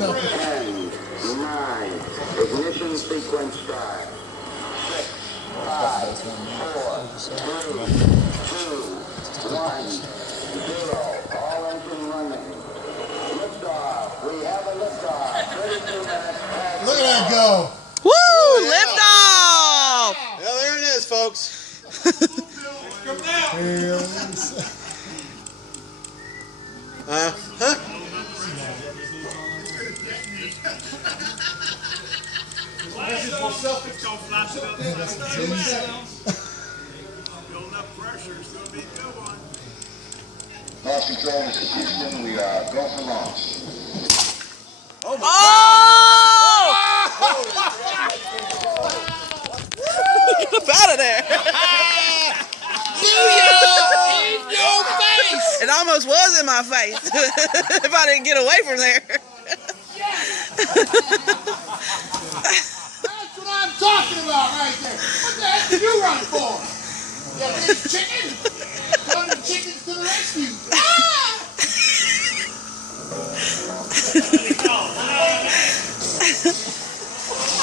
know. 10, 9, ignition sequence start. 6, 5, 4, 3, 2, 1, 0. All engine running. Liftoff. We have a liftoff. 32 minutes past. Look at that go. Woo! Yeah. Liftoff! Yeah, there it is, folks. Huh? Launch control is in Houston. We are go for launch. Oh! Get up out of there! In your face! It almost was in my face if I didn't get away from there. That's what I'm talking about right there. What the heck did you run for? You big chicken? Come the chickens to the rescue. Ah!